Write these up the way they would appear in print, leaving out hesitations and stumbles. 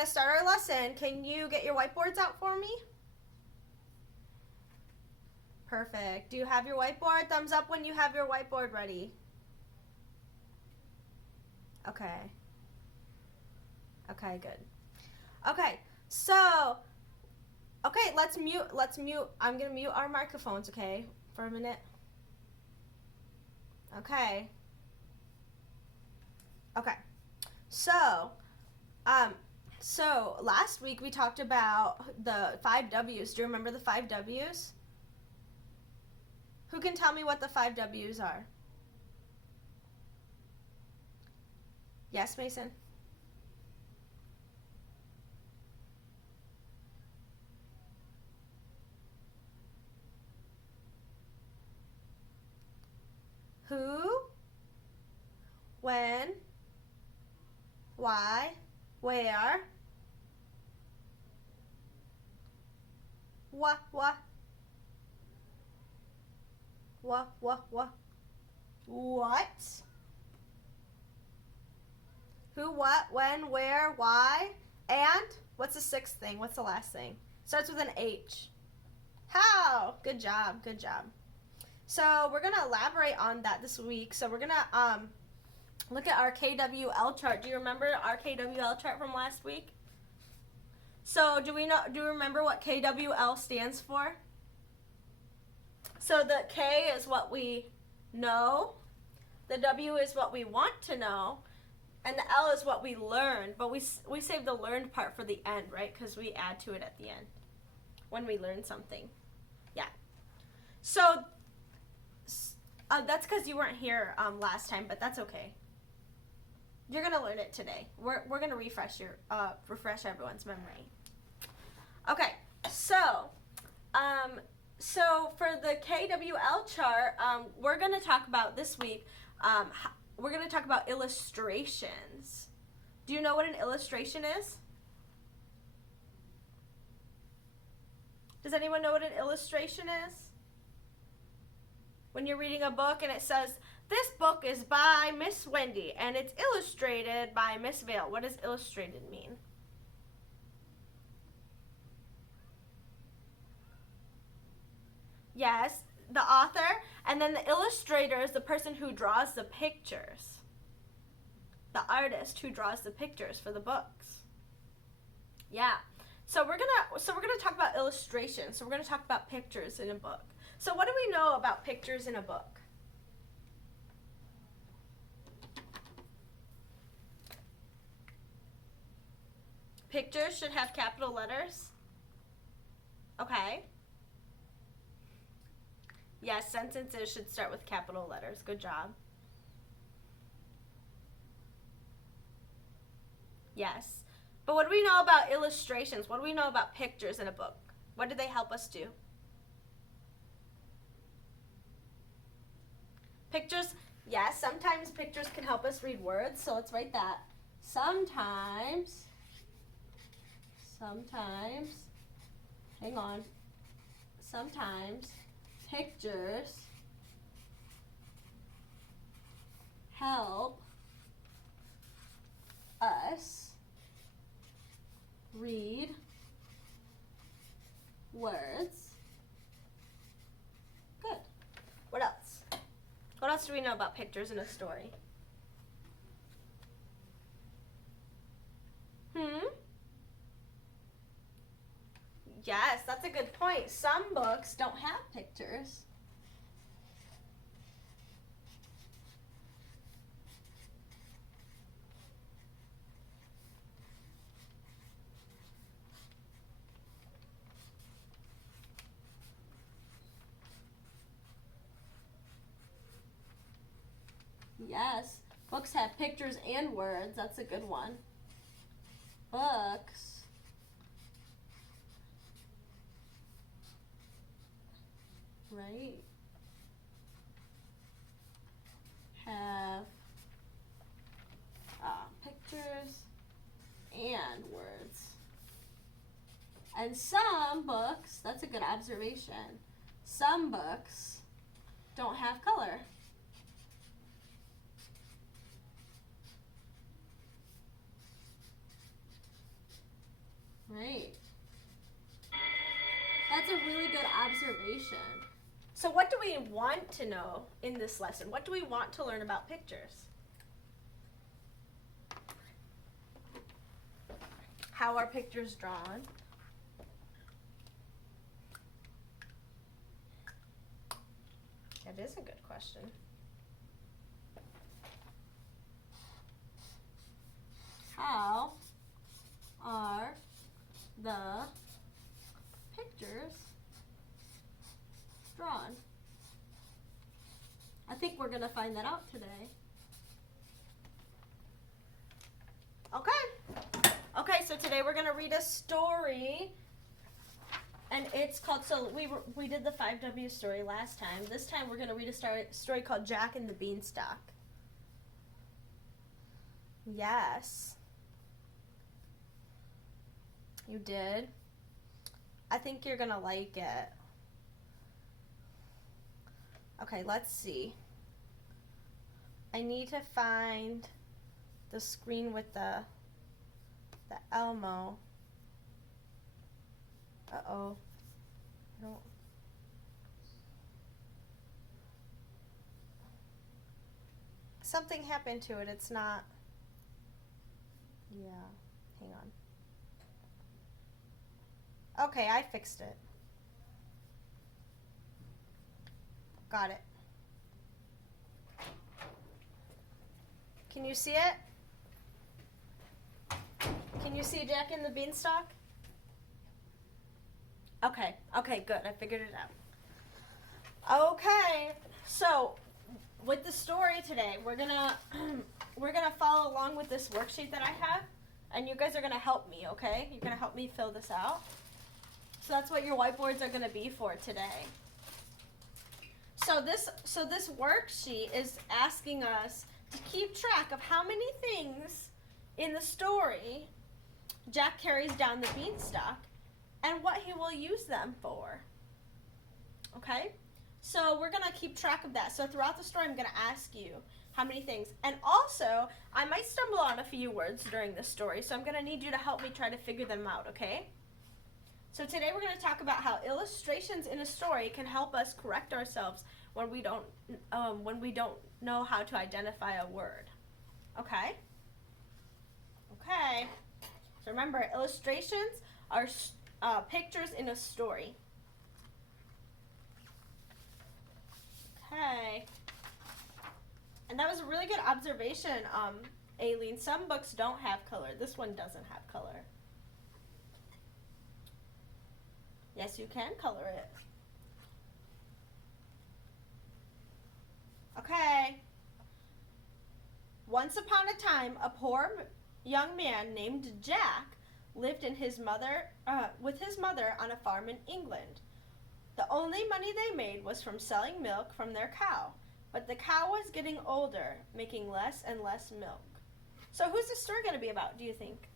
going to start our lesson. Can you get your whiteboards out for me? Perfect. Do you have your whiteboard? Thumbs up when you have your whiteboard ready. Okay. Okay, good. Okay, so, okay, let's mute. I'm going to mute our microphones, okay, for a minute. Okay. Okay. So last week we talked about the 5 W's. Do you remember the 5 W's? Who can tell me what the 5 W's are? Yes, Mason? Who, when, why, where, what, who, what, when, where, why, and what's the 6th thing? What's the last thing? Starts with an H. How? Good job, good job. So we're going to elaborate on that this week. So we're going to look at our KWL chart. Do you remember our KWL chart from last week? So do you remember what KWL stands for? So the K is what we know, the W is what we want to know, and the L is what we learn. But we save the learned part for the end, right? Because we add to it at the end when we learn something. Yeah. So that's because you weren't here last time, but that's okay. You're gonna learn it today. We're gonna refresh everyone's memory. Okay, so for the KWL chart, we're gonna talk about this week. We're gonna talk about illustrations. Do you know what an illustration is? Does anyone know what an illustration is? When you're reading a book and it says, this book is by Miss Wendy and it's illustrated by Miss Vale. What does illustrated mean? Yes, the author, and then the illustrator is the person who draws the pictures. The artist who draws the pictures for the books. Yeah. So we're gonna talk about illustrations. So we're gonna talk about pictures in a book. So what do we know about pictures in a book? Pictures should have capital letters. Okay. Yes, sentences should start with capital letters. Good job. Yes. But what do we know about illustrations? What do we know about pictures in a book? What do they help us do? Pictures, yes, sometimes pictures can help us read words, so let's write that. Sometimes, hang on, sometimes pictures help us read words. Good. What else? What else do we know about pictures in a story? Yes, that's a good point. Some books don't have pictures. Yes, books have pictures and words. That's a good one. Books right have pictures and words. And some books, that's a good observation, some books don't have color. observation. So what do we want to know in this lesson? What do we want to learn about pictures? How are pictures drawn? That is a good question. How are the pictures drawn? I think we're going to find that out today. Okay. Okay, so today we're going to read a story. And it's called, so we did the 5W story last time. This time we're going to read a story called Jack and the Beanstalk. Yes. You did. I think you're going to like it. Okay, let's see. I need to find the screen with the Elmo. Uh-oh. I don't. Something happened to it. It's not. Yeah. Hang on. Okay, I fixed it. Got it. Can you see it? Can you see Jack and the Beanstalk? Okay, good. I figured it out. Okay, so with the story today, we're gonna follow along with this worksheet that I have, and you guys are gonna help me. Okay, you're gonna help me fill this out. So that's what your whiteboards are gonna be for today. So this worksheet is asking us to keep track of how many things in the story Jack carries down the beanstalk and what he will use them for. Okay? So we're going to keep track of that. So throughout the story, I'm going to ask you how many things. And also, I might stumble on a few words during the story, so I'm going to need you to help me try to figure them out, okay? So today we're going to talk about how illustrations in a story can help us correct ourselves when we don't know how to identify a word. Okay? Okay. So remember, illustrations are pictures in a story. Okay. And that was a really good observation, Aileen. Some books don't have color. This one doesn't have color. Yes, you can color it. Okay. Once upon a time, a poor young man named Jack lived with his mother on a farm in England. The only money they made was from selling milk from their cow, but the cow was getting older, making less and less milk. So who's the story going to be about, do you think?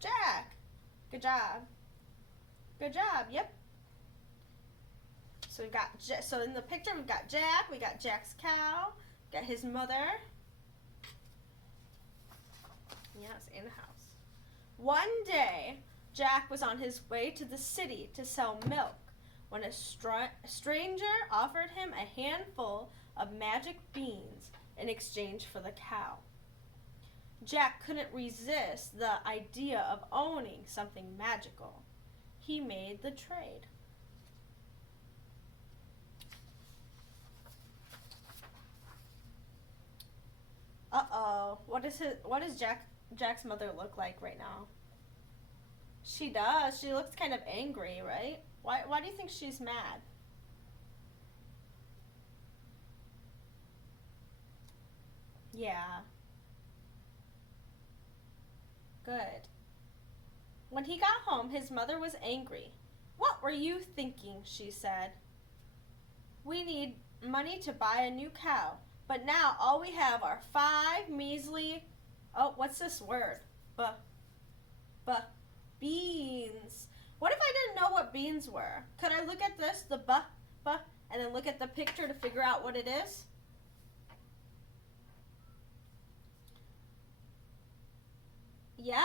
Jack. Good job. Good job. Yep. So so in the picture we've got Jack, we got Jack's cow, got his mother. Yes, in the house. One day, Jack was on his way to the city to sell milk when a stranger offered him a handful of magic beans in exchange for the cow. Jack couldn't resist the idea of owning something magical. He made the trade. Uh-oh. What does Jack's mother look like right now? She does. She looks kind of angry, right? Why do you think she's mad? Yeah. Good. When he got home, his mother was angry. "What were you thinking?" she said. "We need money to buy a new cow, but now all we have are 5 measly..." Oh, what's this word? Beans. What if I didn't know what beans were? Could I look at this, and then look at the picture to figure out what it is? Yeah.